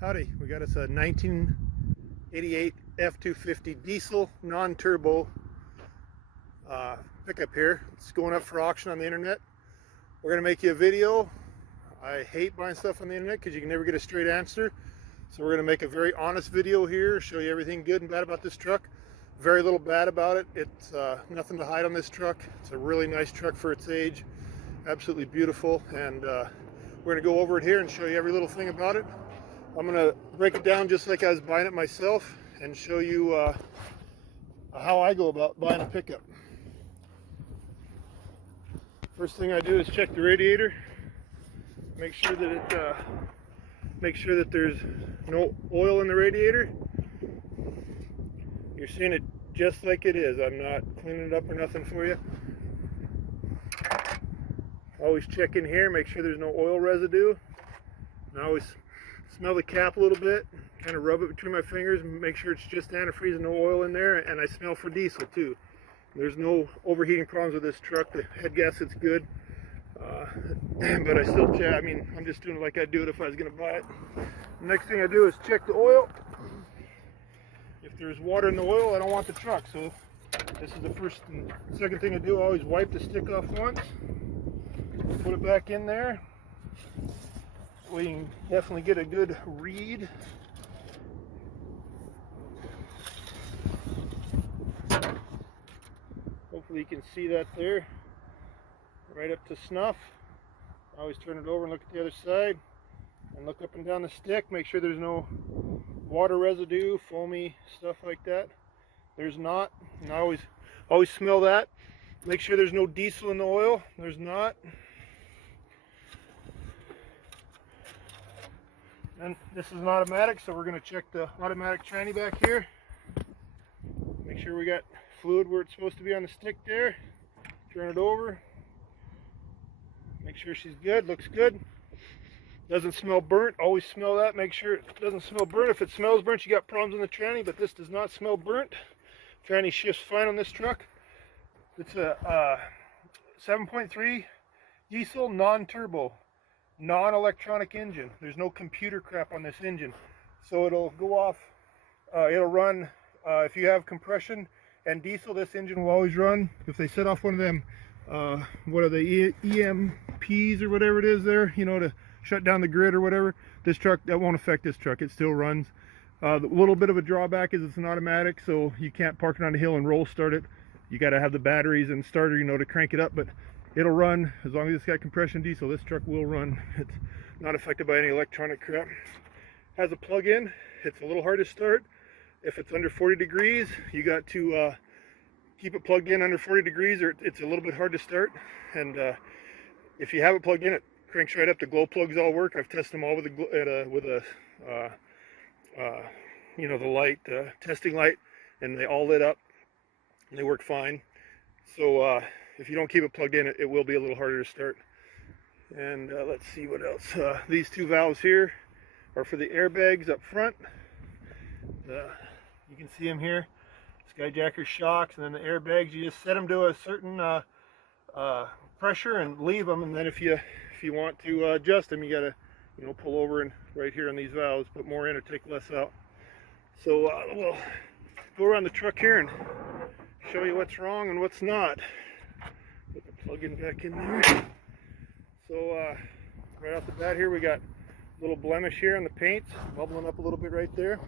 Howdy, we got us a 1988 F250 diesel non-turbo pickup here. It's going up for auction on the internet. We're going to make you a video. I hate buying stuff on the internet because you can never get a straight answer. So we're going to make a very honest video here, show you everything good and bad about this truck. Very little bad about it. It's nothing to hide on this truck. It's a really nice truck for its age. Absolutely beautiful. And we're going to go over it here and show you every little thing about it. I'm going to break it down just like I was buying it myself and show you how I go about buying a pickup. First thing I do is check the radiator. Make sure that there's no oil in the radiator. You're seeing it just like it is. I'm not cleaning it up or nothing for you. Always check in here, make sure there's no oil residue. And I always smell the cap a little bit, kind of rub it between my fingers and make sure it's just antifreeze and no oil in there. And I smell for diesel too. There's no overheating problems with this truck. The head gasket is good. But I still check. I mean, I'm just doing it like I'd do it if I was going to buy it. The next thing I do is check the oil. If there's water in the oil, I don't want the truck. So this is the first and second thing I do. I always wipe the stick off once, put it back in there. We can definitely get a good read. Hopefully you can see that there, right up to snuff. I always turn it over and look at the other side and look up and down the stick, make sure there's no water residue, foamy stuff like that. There's not. And I always smell that. Make sure there's no diesel in the oil. There's not. And this is an automatic, so we're going to check the automatic tranny back here. Make sure we got fluid where it's supposed to be on the stick there. Turn it over. Make sure she's good, looks good. Doesn't smell burnt, always smell that. Make sure it doesn't smell burnt. If it smells burnt, you got problems in the tranny, but this does not smell burnt. Tranny shifts fine on this truck. It's a 7.3 diesel non-turbo, non-electronic engine. There's no computer crap on this engine. So it'll go off, it'll run, if you have compression and diesel, this engine will always run. If they set off one of them, what are they, EMPs or whatever it is there, you know, to shut down the grid or whatever, this truck, that won't affect this truck. It still runs. The little bit of a drawback is it's an automatic, so you can't park it on a hill and roll start it. You got to have the batteries and starter, you know, to crank it up, but it'll run as long as it's got compression diesel. This truck will run. It's not affected by any electronic crap. Has a plug-in. It's a little hard to start. If it's under 40 degrees, you got to keep it plugged in under 40 degrees, or it's a little bit hard to start. And if you have it plugged in, it cranks right up. The glow plugs all work. I've tested them all with a you know, the light, testing light, and they all lit up. And they work fine. So if you don't keep it plugged in, it will be a little harder to start. And let's see what else. These two valves here are for the airbags up front. You can see them here. Skyjacker shocks, and then the airbags. You just set them to a certain pressure and leave them. And then if you want to adjust them, you gotta, you know, pull over and right here on these valves, put more in or take less out. So we'll go around the truck here and show you what's wrong and what's not. Put the plug-in back in there. So right off the bat here, we got a little blemish here on the paint, bubbling up a little bit right there.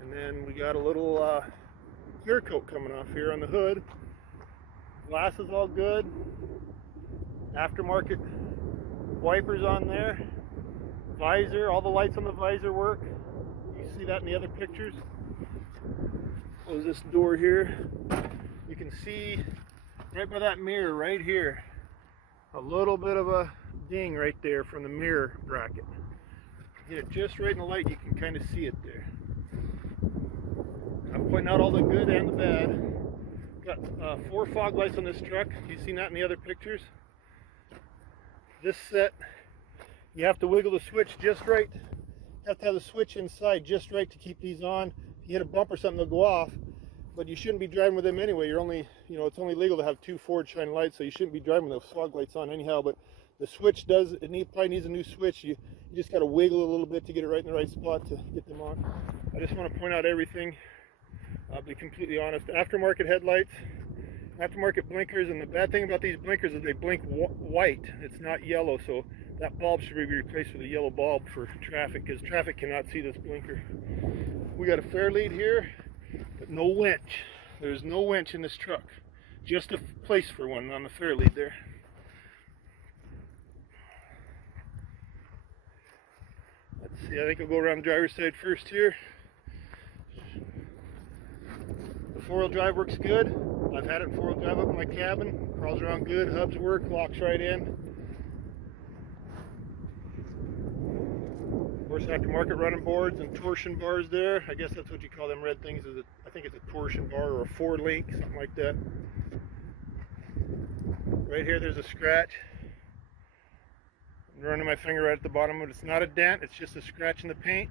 And then we got a little clear coat coming off here on the hood. Glass is all good. Aftermarket wipers on there. Visor, all the lights on the visor work. You see that in the other pictures. Close this door here. You can see right by that mirror right here, a little bit of a ding right there from the mirror bracket. Get it just right in the light, you can kind of see it there. I'm pointing out all the good and the bad. Got 4 fog lights on this truck. You've seen that in the other pictures. This set, you have to wiggle the switch just right. You have to have the switch inside just right to keep these on. If you hit a bump or something, they'll go off. But you shouldn't be driving with them anyway. You're only, you know, it's only legal to have 2 forward shine lights, so you shouldn't be driving with those fog lights on anyhow. But the switch does, probably needs a new switch. You You just got to wiggle a little bit to get it right in the right spot to get them on. I just want to point out everything. I'll be completely honest. Aftermarket headlights, aftermarket blinkers, and the bad thing about these blinkers is they blink white. It's not yellow, so that bulb should be replaced with a yellow bulb for traffic, because traffic cannot see this blinker. We got a fair lead here, but no winch. There's no winch in this truck. Just a place for one on the fair lead there. Let's see, I think I'll go around the driver's side first here. The four-wheel drive works good. I've had it four-wheel drive up in my cabin. Crawls around good, hubs work, locks right in. Of course, aftermarket running boards and torsion bars there. I guess that's what you call them red things. I think it's a torsion bar or a 4-link, something like that. Right here, there's a scratch. I'm running my finger right at the bottom, but it's not a dent, it's just a scratch in the paint.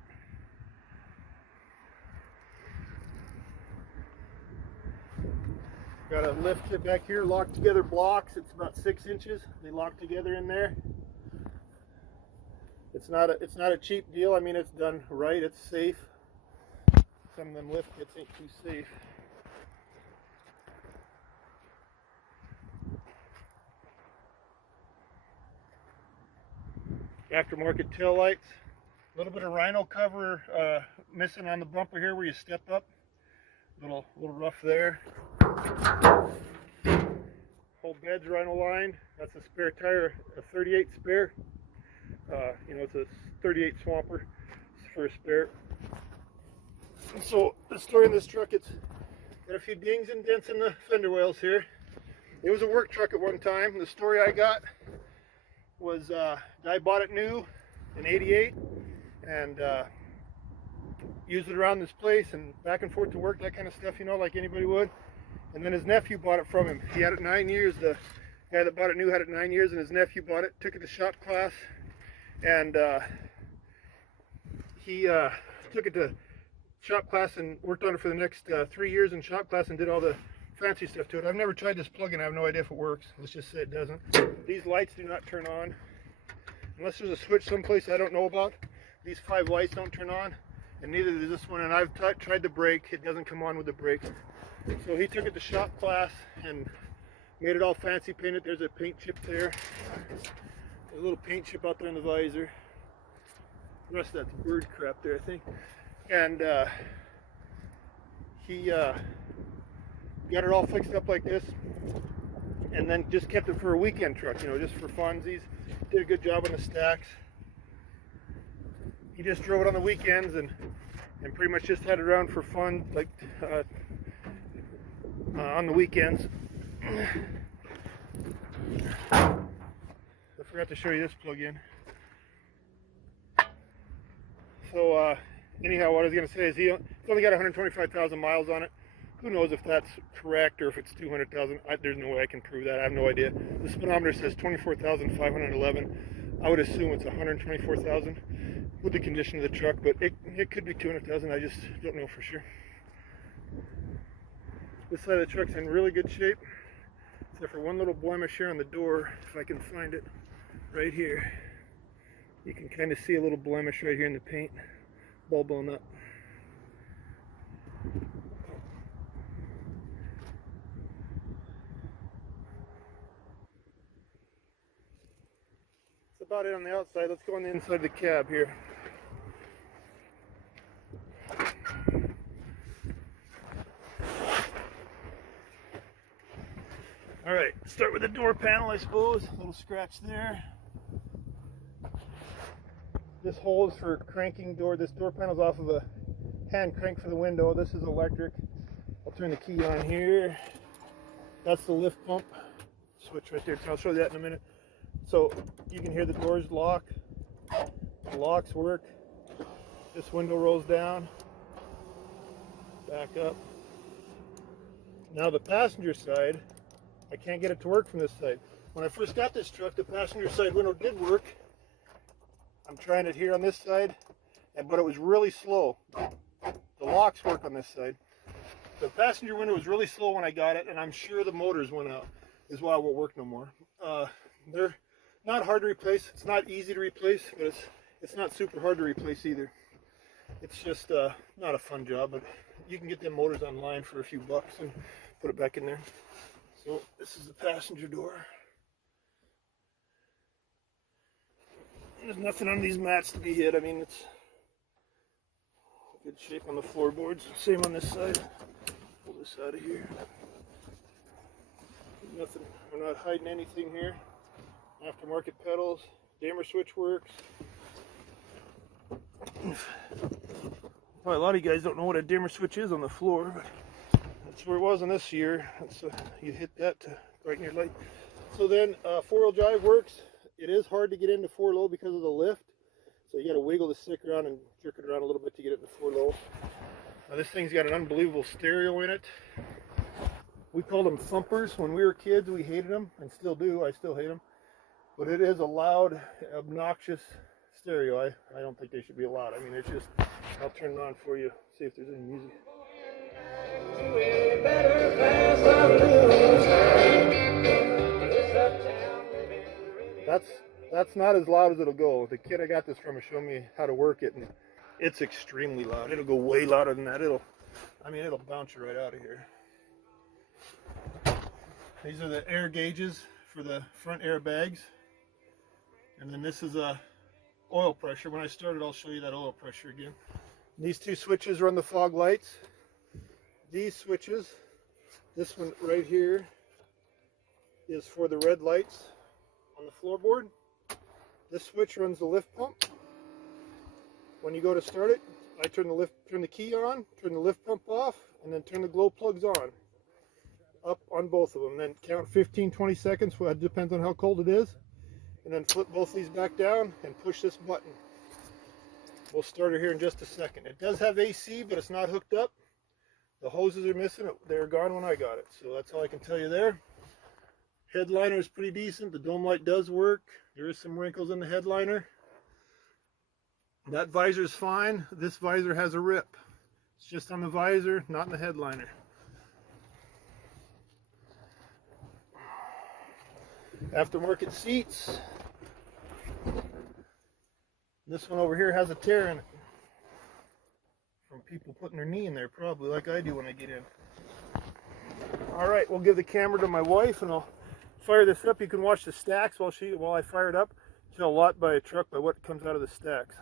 Got a lift kit back here, locked together blocks. It's about 6 inches. They lock together in there. It's not a cheap deal. I mean, it's done right. It's safe. Some of them lift kits ain't too safe. Aftermarket tail lights. A little bit of rhino cover missing on the bumper here where you step up. Little rough there. Whole bed's rhino lined. That's a spare tire, a 38 spare. You know, it's a 38 swamper for a spare. So the story in this truck, it's got a few dings and dents in the fender wells here. It was a work truck at one time. The story I got was guy bought it new in '88 and used it around this place and back and forth to work, that kind of stuff, you know, like anybody would. And then his nephew bought it from him. He had it 9 years. The guy that bought it new had it 9 years, and his nephew bought it, took it to shop class, and he took it to shop class and worked on it for the next 3 years in shop class and did all the fancy stuff to it. I've never tried this plug-in. I have no idea if it works. Let's just say it doesn't. These lights do not turn on unless there's a switch someplace I don't know about. These 5 lights don't turn on, and neither does this one. And I've tried the brake. It doesn't come on with the brakes. So he took it to shop class and made it all fancy painted. There's a paint chip there. There's a little paint chip out there in the visor. The rest of that's bird crap there, I think. And he got it all fixed up like this, and then just kept it for a weekend truck, you know, just for funsies. Did a good job on the stacks. He just drove it on the weekends and pretty much just had it around for fun, like on the weekends. I forgot to show you this plug-in. So anyhow, what I was going to say is it's only got 125,000 miles on it. Who knows if that's correct or if it's 200,000. There's no way I can prove that. I have no idea. The speedometer says 24,511. I would assume it's 124,000 with the condition of the truck, but it could be 200,000. I just don't know for sure. This side of the truck's in really good shape, except for one little blemish here on the door. If I can find it right here, you can kind of see a little blemish right here in the paint, ball blown up. That's about it on the outside. Let's go on the inside of the cab here. All right, start with the door panel, I suppose. A little scratch there. This hole is for cranking door. This door panel is off of a hand crank for the window. This is electric. I'll turn the key on here. That's the lift pump switch right there. So I'll show you that in a minute. So you can hear the doors lock. The locks work. This window rolls down. Back up. Now the passenger side, I can't get it to work from this side. When I first got this truck, the passenger side window did work. I'm trying it here on this side, but it was really slow. The locks work on this side. The passenger window was really slow when I got it, and I'm sure the motors went out. Is why it won't work no more. They're not hard to replace. It's not easy to replace, but It's not super hard to replace either. It's just not a fun job, but you can get them motors online for a few bucks and put it back in there. So this is the passenger door. There's nothing on these mats to be hit. I mean, it's good shape on the floorboards. Same on this side. Pull this out of here. Nothing. We're not hiding anything here. Aftermarket pedals. Dimmer switch works. Probably a lot of you guys don't know what a dimmer switch is on the floor, but that's where it was on this year. That's, you hit that to brighten your light. So then four-wheel drive works. It is hard to get into 4-low because of the lift, so you got to wiggle the stick around and jerk it around a little bit to get it into 4-low. Now this thing's got an unbelievable stereo in it. We called them thumpers when we were kids. We hated them and still do. I still hate them, but it is a loud, obnoxious stereo. I don't think they should be allowed. I mean, it's just, I'll turn it on for you, see if there's any music. That's not as loud as it'll go. The kid I got this from showed me how to work it, and it's extremely loud. It'll go way louder than that. It'll bounce you right out of here. These are the air gauges for the front airbags, and then this is a oil pressure. When I started, I'll show you that oil pressure again. These two switches run the fog lights. These switches, this one right here is for the red lights on the floorboard. This switch runs the lift pump. When you go to start it, I turn the key on, turn the lift pump off, and then turn the glow plugs on. Up on both of them. Then count 15-20 seconds. Well, it depends on how cold it is. And then flip both these back down and push this button. We'll start her here in just a second. It does have AC, but it's not hooked up. The hoses are missing. They were gone when I got it. So that's all I can tell you there. Headliner is pretty decent. The dome light does work. There is some wrinkles in the headliner. That visor is fine. This visor has a rip. It's just on the visor, not in the headliner. Aftermarket seats. This one over here has a tear in it. From people putting their knee in there, probably like I do when I get in. Alright, we'll give the camera to my wife and I'll fire this up. You can watch the stacks while I fire it up. You can tell a lot by a truck by what comes out of the stacks.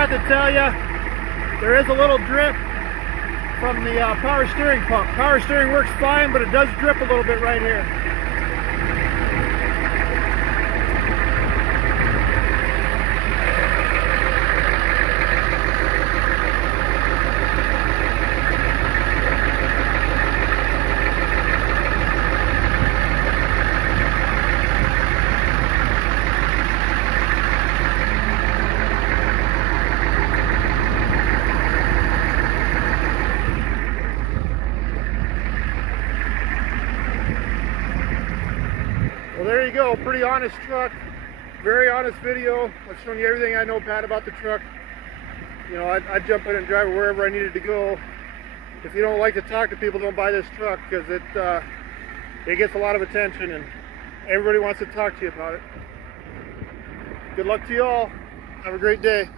To tell you, there is a little drip from the power steering pump. Power steering works fine, but it does drip a little bit right here. Well, there you go. Pretty honest truck. Very honest video. I've shown you everything I know bad about the truck. You know, I'd jump in and drive it wherever I needed to go. if you don't like to talk to people, don't buy this truck, because it gets a lot of attention and everybody wants to talk to you about it. Good luck to you all. Have a great day.